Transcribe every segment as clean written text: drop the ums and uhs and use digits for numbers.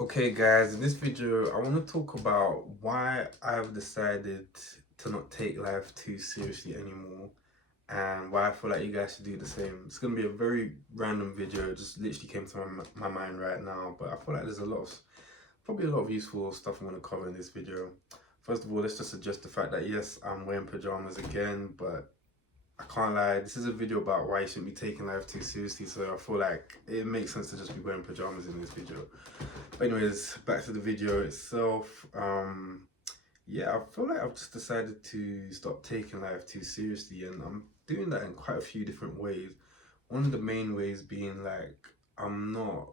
Okay guys, in this video I want to talk about why I've decided to not take life too seriously anymore and why I feel like you guys should do the same. It's going to be a very random video, it just literally came to my mind right now, but I feel like there's probably a lot of useful stuff I'm going to cover in this video. First of all, let's just address the fact that yes, I'm wearing pajamas again, but I can't lie, this is a video about why you shouldn't be taking life too seriously, so I feel like it makes sense to just be wearing pajamas in this video. But anyways, back to the video itself. Yeah, I feel like I've just decided to stop taking life too seriously, and I'm doing that in quite a few different ways. One of the main ways being like I'm not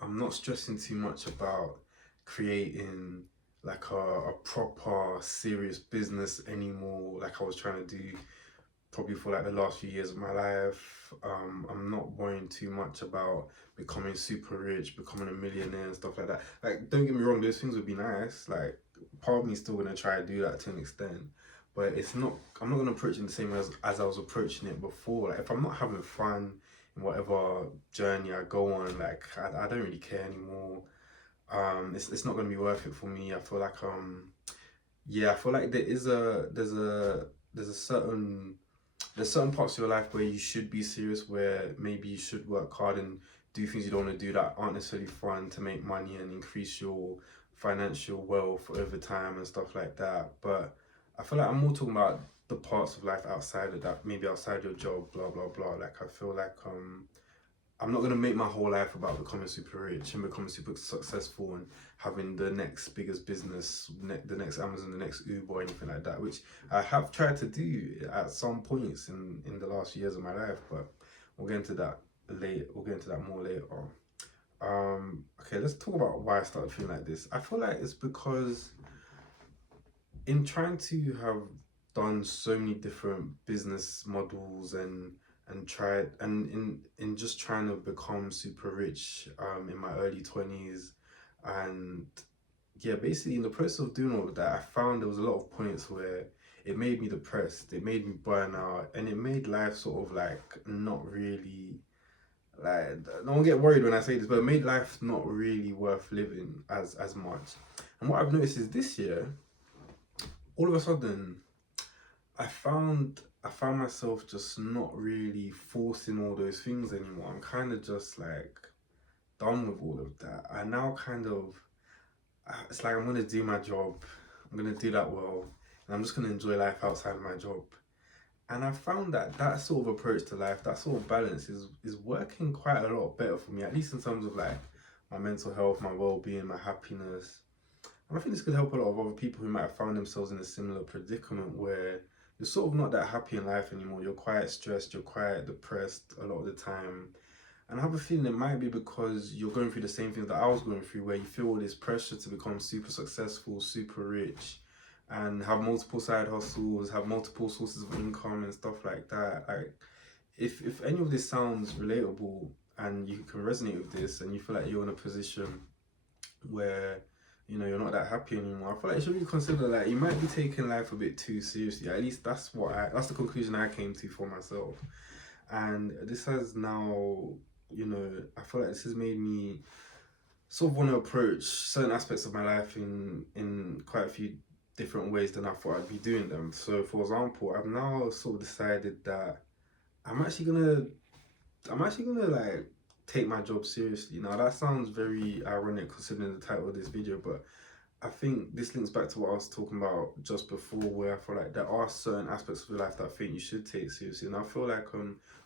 I'm not stressing too much about creating like a proper serious business anymore, like I was trying to do probably for like the last few years of my life. I'm not worrying too much about becoming super rich, becoming a millionaire and stuff like that. Like, don't get me wrong, those things would be nice. Like, part of me is still gonna try to do that to an extent, but it's not. I'm not gonna approach it the same as I was approaching it before. Like, if I'm not having fun in whatever journey I go on, like, I don't really care anymore. It's not gonna be worth it for me. I feel like yeah, I feel like there's certain parts of your life where you should be serious, where maybe you should work hard and do things you don't want to do that aren't necessarily fun to make money and increase your financial wealth over time and stuff like that. But I feel like I'm more talking about the parts of life outside of that, maybe outside your job, blah blah blah. Like I feel like I'm not gonna make my whole life about becoming super rich and becoming super successful and having the next biggest business, the next Amazon, the next Uber, or anything like that, which I have tried to do at some points in the last few years of my life. But we'll get into that later. We'll get into that more later. Okay, let's talk about why I started feeling like this. I feel like it's because in trying to have done so many different business models and tried and in just trying to become super rich in my early 20s, and yeah, basically in the process of doing all of that I found there was a lot of points where it made me depressed, it made me burn out, and it made life sort of like not really, like, don't get worried when I say this, but it made life not really worth living as much. And what I've noticed is this year, all of a sudden I found myself just not really forcing all those things anymore. I'm kind of just like done with all of that. I now kind of, it's like I'm gonna do my job, I'm gonna do that well, and I'm just gonna enjoy life outside of my job. And I found that that sort of approach to life, that sort of balance is working quite a lot better for me, at least in terms of like my mental health, my well-being, my happiness. And I think this could help a lot of other people who might have found themselves in a similar predicament where you're sort of not that happy in life anymore. You're quite stressed, you're quite depressed a lot of the time. And I have a feeling it might be because you're going through the same things that I was going through, where you feel all this pressure to become super successful, super rich, and have multiple side hustles, have multiple sources of income and stuff like that. Like, if any of this sounds relatable and you can resonate with this and you feel like you're in a position where you're not that happy anymore, I feel like you should really consider that you might be taking life a bit too seriously. At least that's the conclusion I came to for myself. And this has now, I feel like this has made me sort of want to approach certain aspects of my life in quite a few different ways than I thought I'd be doing them. So for example, I've now sort of decided that I'm actually gonna like take my job seriously. Now that sounds very ironic considering the title of this video, but I think this links back to what I was talking about just before, where I feel like there are certain aspects of your life that I think you should take seriously. And I feel like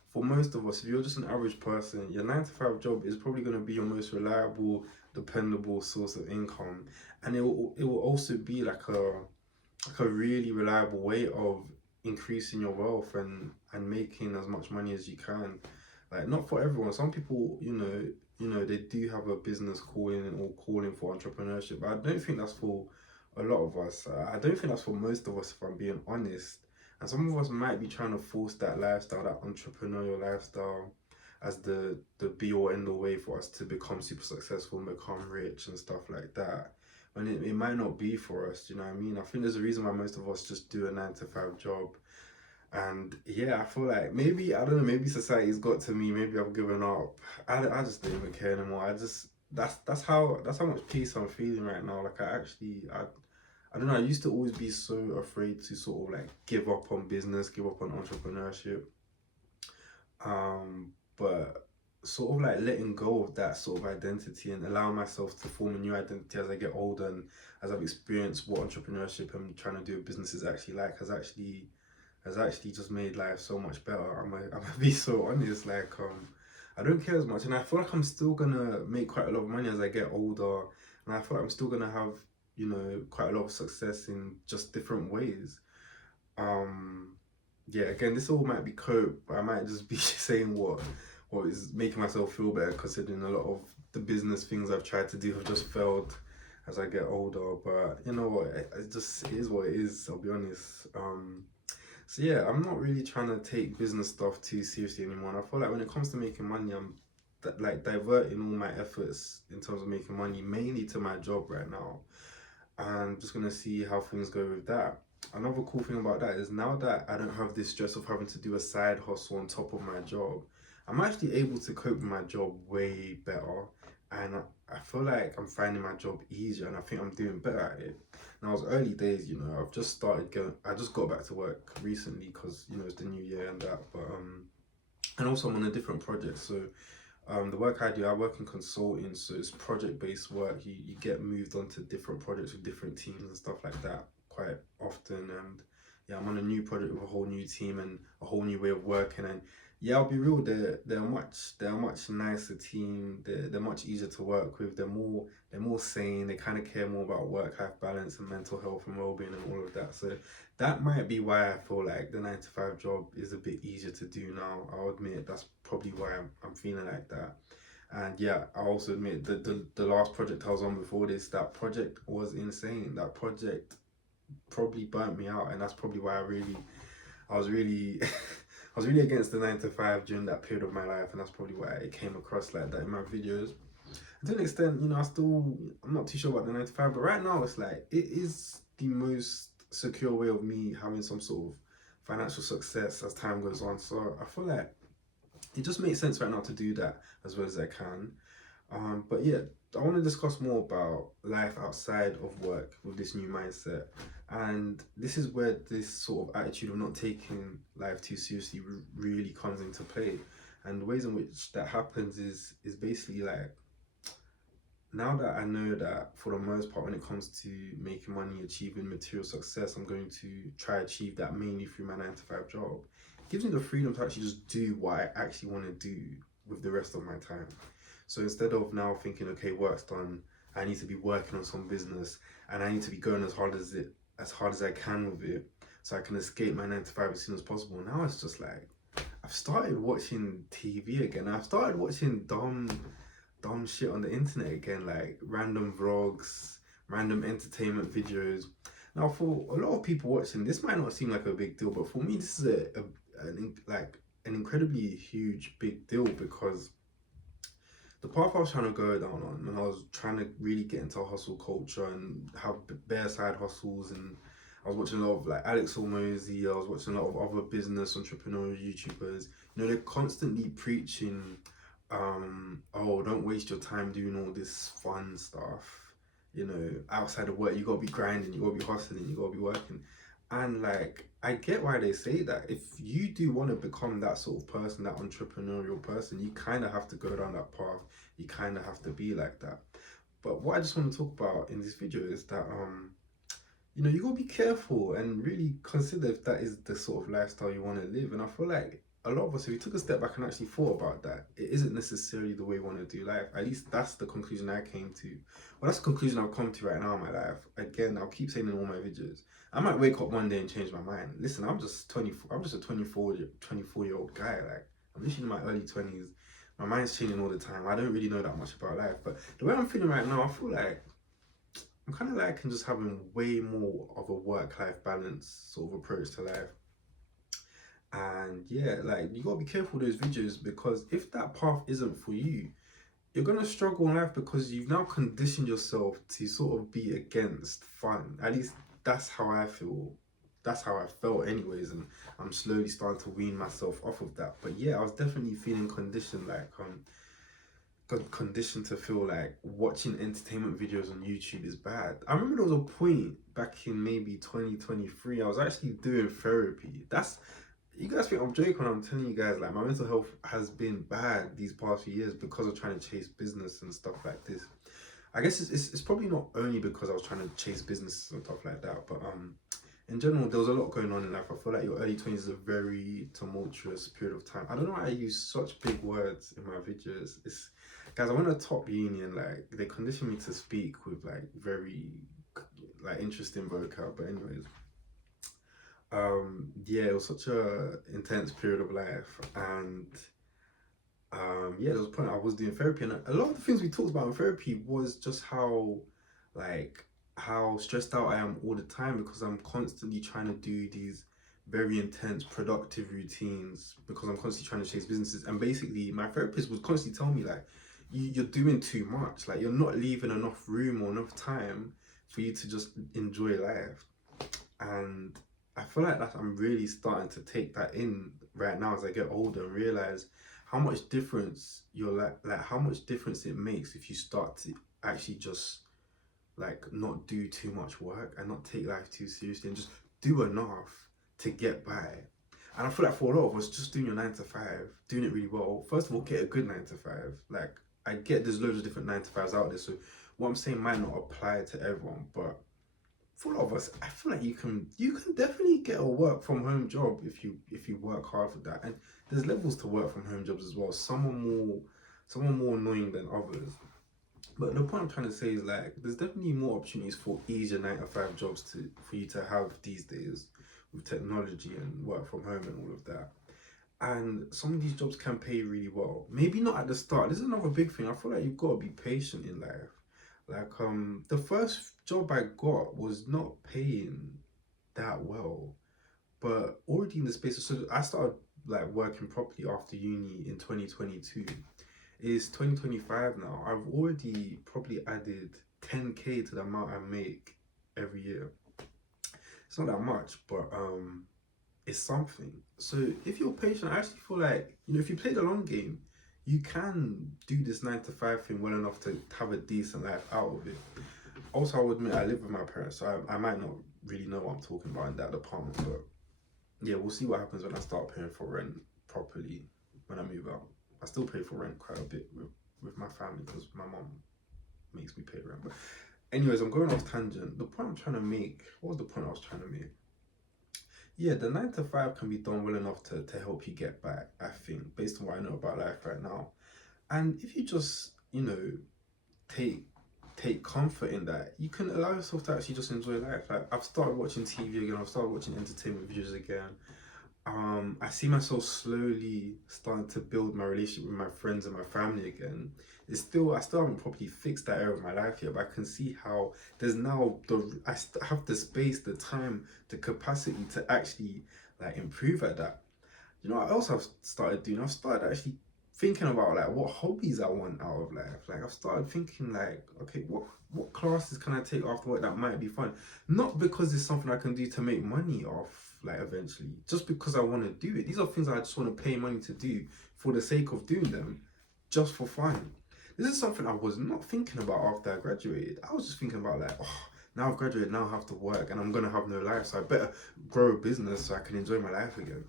for most of us, if you're just an average person, your 9 to 5 job is probably going to be your most reliable, dependable source of income, and it will also be like a really reliable way of increasing your wealth and making as much money as you can. Like, not for everyone. Some people, they do have a business calling or calling for entrepreneurship, but I don't think that's for a lot of us. I don't think that's for most of us, if I'm being honest. And some of us might be trying to force that lifestyle, that entrepreneurial lifestyle, as the be all end all way for us to become super successful and become rich and stuff like that. When it might not be for us, you know what I mean? I think there's a reason why most of us just do a 9 to 5 job. And yeah, I feel like maybe, I don't know, maybe society's got to me, maybe I've given up. I just don't even care anymore. that's how much peace I'm feeling right now. Like I don't know. I used to always be so afraid to sort of like give up on business, give up on entrepreneurship. But sort of like letting go of that sort of identity and allowing myself to form a new identity as I get older and as I've experienced what entrepreneurship and trying to do with business is actually like has actually just made life so much better. I'm gonna be so honest. Like I don't care as much, and I feel like I'm still gonna make quite a lot of money as I get older, and I feel like I'm still gonna have quite a lot of success in just different ways. Um, yeah, again, this all might be cope, but I might just be saying what is making myself feel better, considering a lot of the business things I've tried to do have just failed as I get older. But you know what, it is what it is. I'll be honest. So yeah, I'm not really trying to take business stuff too seriously anymore. And I feel like when it comes to making money, I'm like diverting all my efforts in terms of making money mainly to my job right now, and just gonna see how things go with that. Another cool thing about that is now that I don't have this stress of having to do a side hustle on top of my job, I'm actually able to cope with my job way better. And I feel like I'm finding my job easier and I think I'm doing better at it. Now, it's early days, I've just started going, I just got back to work recently because, it's the new year and that. But, and also I'm on a different project. So the work I do, I work in consulting, so it's project based work. You get moved onto different projects with different teams and stuff like that quite often. And yeah, I'm on a new project with a whole new team and a whole new way of working. And yeah, I'll be real, they're a much nicer team. They're much easier to work with. They're more sane. They kind of care more about work life balance and mental health and well being and all of that. So that might be why I feel like the 9 to 5 job is a bit easier to do now. I'll admit that's probably why I'm feeling like that. And yeah, I also admit that the last project I was on before this, that project was insane. That project probably burnt me out, and that's probably why I was really, I was really against the 9 to 5 during that period of my life, and that's probably why it came across like that in my videos. To an extent, I'm not too sure about the 9 to 5, but right now it's like it is the most secure way of me having some sort of financial success as time goes on. So I feel like it just makes sense right now to do that as well as I can. But yeah, I want to discuss more about life outside of work with this new mindset. And this is where this sort of attitude of not taking life too seriously really comes into play. And the ways in which that happens is basically like now that I know that for the most part, when it comes to making money, achieving material success, I'm going to try achieve that mainly through my 9 to 5 job. It gives me the freedom to actually just do what I actually want to do with the rest of my time. So instead of now thinking, okay, work's done, I need to be working on some business and I need to be going as hard as I can with it so I can escape my 9 to 5 as soon as possible. Now it's just like I've started watching TV again. I've started watching dumb shit on the internet again, like random vlogs, random entertainment videos. Now, for a lot of people watching, this might not seem like a big deal, but for me, this is an incredibly huge big deal because the path I was trying to go down on when I was trying to really get into hustle culture and have bare side hustles, and I was watching a lot of like Alex Hormozy, I was watching a lot of other business entrepreneurial YouTubers. They're constantly preaching, oh, don't waste your time doing all this fun stuff. Outside of work, you gotta be grinding, you gotta be hustling, you gotta be working. And like, I get why they say that. If you do want to become that sort of person, that entrepreneurial person, you kind of have to go down that path. You kind of have to be like that. But what I just want to talk about in this video is that you gotta be careful and really consider if that is the sort of lifestyle you want to live. And I feel like a lot of us, if we took a step back and actually thought about that, it isn't necessarily the way we want to do life. At least that's the conclusion I came to. Well, that's the conclusion I've come to right now in my life. Again, I'll keep saying in all my videos. I might wake up one day and change my mind. Listen, I'm just 24. I'm just a 24-year-old guy. Like, I'm literally in my early 20s. My mind's changing all the time. I don't really know that much about life. But the way I'm feeling right now, I feel like I'm kind of liking just having way more of a work-life balance sort of approach to life. And yeah, like you gotta be careful with those videos because if that path isn't for you, you're gonna struggle in life because you've now conditioned yourself to sort of be against fun. At least that's how I feel. That's how I felt, anyways. And I'm slowly starting to wean myself off of that. But yeah, I was definitely feeling conditioned. Like got conditioned to feel like watching entertainment videos on YouTube is bad. I remember there was a point back in maybe 2023, I was actually doing therapy. That's, you guys think I'm joking when I'm telling you guys like my mental health has been bad these past few years because of trying to chase business and stuff like this. I guess it's probably not only because I was trying to chase business and stuff like that, but in general, there was a lot going on in life. I feel like your early 20s is a very tumultuous period of time. I don't know why I use such big words in my videos. It's, guys, I went to top uni and like they conditioned me to speak with like very like interesting vocab. But anyways, yeah, it was such a intense period of life, and yeah, there was a point I was doing therapy, and a lot of the things we talked about in therapy was just how like how stressed out I am all the time because I'm constantly trying to do these very intense productive routines because I'm constantly trying to chase businesses. And basically my therapist would constantly tell me like you're doing too much, like you're not leaving enough room or enough time for you to just enjoy life. And I feel like that I'm really starting to take that in right now as I get older and realize how much difference you're like how much difference it makes if you start to actually just like not do too much work and not take life too seriously and just do enough to get by. And I feel like for a lot of us, just doing your 9 to 5, doing it really well. First of all, get a good 9 to 5. Like I get there's loads of different 9 to 5s out there, so what I'm saying might not apply to everyone, but for a lot of us, I feel like you can definitely get a work from home job if you work hard for that. And there's levels to work from home jobs as well. Some are more annoying than others. But the point I'm trying to say is like there's definitely more opportunities for easier 9 to 5 jobs to for you to have these days with technology and work from home and all of that. And some of these jobs can pay really well. Maybe not at the start. This is another big thing. I feel like you've got to be patient in life. Like the first job I got was not paying that well, but already in the space of, so I started like working properly after uni in 2022. It's 2025 now. I've already probably added 10k to the amount I make every year. It's not that much, but it's something. So if you're patient, I actually feel like if you play the long game, you can do this 9 to 5 thing well enough to have a decent life out of it. Also, I would admit I live with my parents, so I might not really know what I'm talking about in that department. But yeah, we'll see what happens when I start paying for rent properly when I move out. I still pay for rent quite a bit with my family because my mom makes me pay rent. But anyways, I'm going off tangent. The point I'm trying to make, what was the point I was trying to make? Yeah, the 9 to 5 can be done well enough to help you get by, I think, based on what I know about life right now. And if you just, take take comfort in that, you can allow yourself to actually just enjoy life. Like I've started watching TV again, I've started watching entertainment videos again. I see myself slowly starting to build my relationship with my friends and my family again. I still haven't properly fixed that area of my life yet, but I can see how there's now have the space, the time, the capacity to actually like improve at that. You know what else I've started doing? I've started actually thinking about like what hobbies I want out of life. Like I've started thinking like, okay, what classes can I take after work that might be fun? Not because it's something I can do to make money off, like eventually, just because I want to do it. These are things I just want to pay money to do for the sake of doing them, just for fun. This is something I was not thinking about after I graduated. I was just thinking about like, oh, now I've graduated, now I have to work and I'm gonna have no life, so I better grow a business so I can enjoy my life again.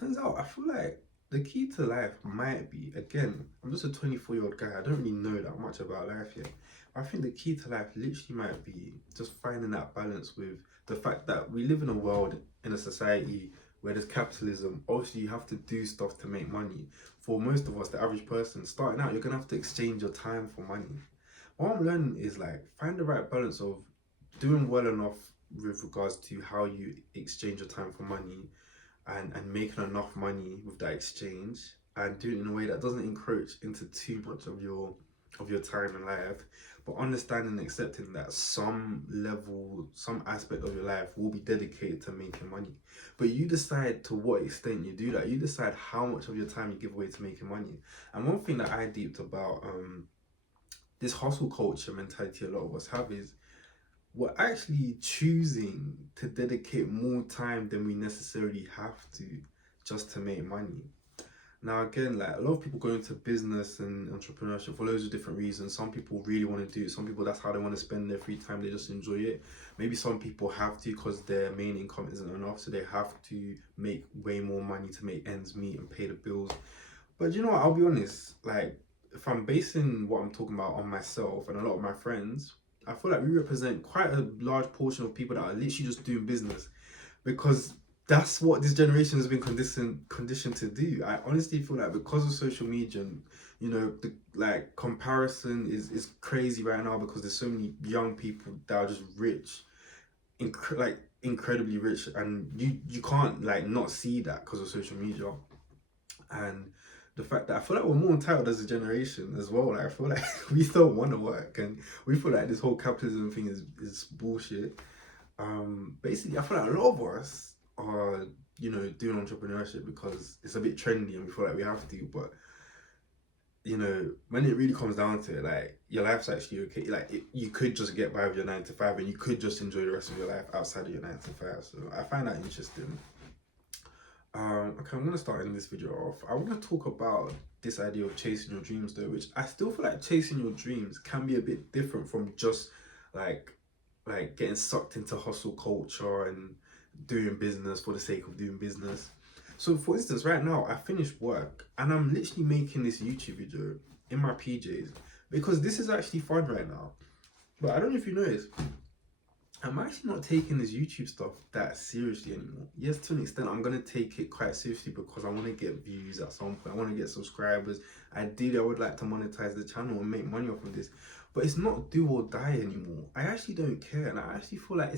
Turns out, I feel like the key to life might be, again, I'm just a 24-year-old guy. I don't really know that much about life yet. I think the key to life literally might be just finding that balance with the fact that we live in a world, in a society where there's capitalism. Obviously, you have to do stuff to make money. For most of us, the average person, starting out, you're going to have to exchange your time for money. What I'm learning is like, find the right balance of doing well enough with regards to how you exchange your time for money and making enough money with that exchange and doing it in a way that doesn't encroach into too much of your time in life, but understanding and accepting that some aspect of your life will be dedicated to making money. But you decide to what extent you do that. You decide how much of your time you give away to making money. And one thing that I deeped about this hustle culture mentality a lot of us have is we're actually choosing to dedicate more time than we necessarily have to just to make money. Now again, like a lot of people go into business and entrepreneurship for loads of different reasons. Some people really want to do it. Some people, that's how they want to spend their free time. They just enjoy it. Maybe some people have to because their main income isn't enough, so they have to make way more money to make ends meet and pay the bills. But you know what? I'll be honest. Like, if I'm basing what I'm talking about on myself and a lot of my friends, I feel like we represent quite a large portion of people that are literally just doing business, because that's what this generation has been conditioned to do. I honestly feel like because of social media, and the like comparison is crazy right now, because there's so many young people that are just rich, like incredibly rich, and you can't like not see that because of social media. And the fact that I feel like we're more entitled as a generation as well. Like I feel like we don't want to work, and we feel like this whole capitalism thing is bullshit. Basically, I feel like a lot of us are, doing entrepreneurship because it's a bit trendy and we feel like we have to. But when it really comes down to it, like your life's actually okay. Like you could just get by with your 9 to 5, and you could just enjoy the rest of your life outside of your 9 to 5. So I find that interesting. Okay, I'm gonna start in this video off. I want to talk about this idea of chasing your dreams, though, which I still feel like chasing your dreams can be a bit different from just like getting sucked into hustle culture and doing business for the sake of doing business. So, for instance, right now I finished work and I'm literally making this YouTube video in my PJs because this is actually fun right now. But I don't know if you noticed, I'm actually not taking this YouTube stuff that seriously anymore. Yes, to an extent, I'm gonna take it quite seriously because I want to get views at some point. I want to get subscribers. Ideally, I would like to monetize the channel and make money off of this. But it's not do or die anymore. I actually don't care, and I actually feel like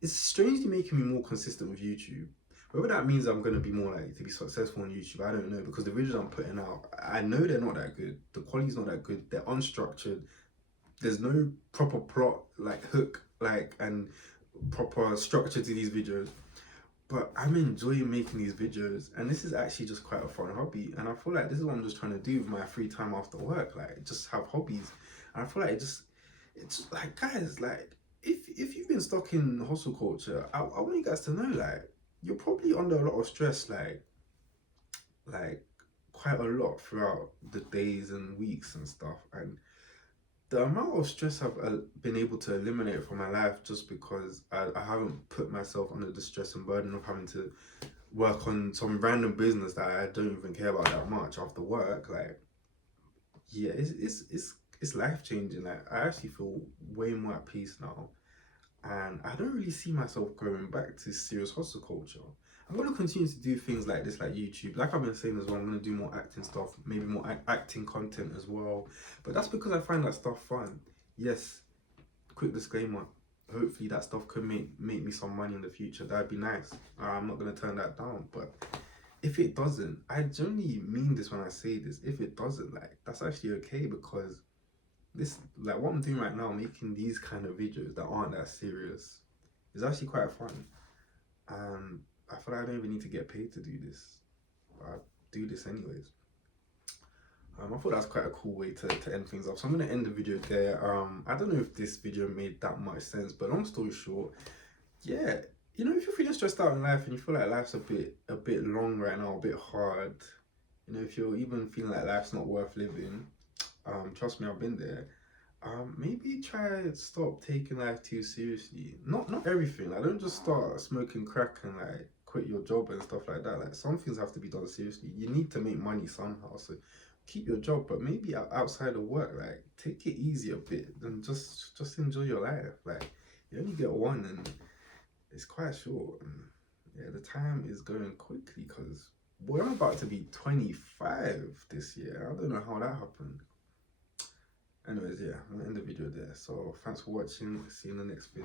it's strangely making me more consistent with YouTube. Whether that means I'm gonna be more likely to be successful on YouTube, I don't know, because the videos I'm putting out, I know they're not that good. The quality's not that good. They're unstructured. There's no proper plot, like hook, like and proper structure to these videos. But I'm enjoying making these videos, and this is actually just quite a fun hobby. And I feel like this is what I'm just trying to do with my free time after work, like just have hobbies. And I feel like it's like, guys, like if you've been stuck in hustle culture, I want you guys to know, like, you're probably under a lot of stress, like quite a lot throughout the days and weeks and stuff. And the amount of stress I've been able to eliminate from my life just because I haven't put myself under the stress and burden of having to work on some random business that I don't even care about that much after work. Like, yeah, it's life changing. Like, I actually feel way more at peace now, and I don't really see myself going back to serious hustle culture. I'm going to continue to do things like this, like YouTube. Like I've been saying as well, I'm going to do more acting stuff, maybe more acting content as well. But that's because I find that stuff fun. Yes, quick disclaimer. Hopefully that stuff could make me some money in the future. That'd be nice. I'm not going to turn that down. But if it doesn't, I generally mean this when I say this. If it doesn't, like, that's actually okay, because this, like what I'm doing right now, making these kind of videos that aren't that serious, is actually quite fun. And I feel like I don't even need to get paid to do this. I do this anyways. I thought that's quite a cool way to end things off. So I'm gonna end the video there. I don't know if this video made that much sense, but long story short, yeah, if you're feeling stressed out in life and you feel like life's a bit long right now, a bit hard, if you're even feeling like life's not worth living, trust me, I've been there. Maybe try and stop taking life too seriously. Not everything. Like, don't just start smoking crack and like quit your job and stuff like that. Like, some things have to be done seriously. You need to make money somehow. So keep your job, but maybe outside of work, like take it easy a bit and just enjoy your life. Like, you only get one, and it's quite short. And yeah, the time is going quickly because boy, I'm about to be 25 this year. I don't know how that happened. Anyways, yeah, I'm gonna end the video there. So thanks for watching. See you in the next vid.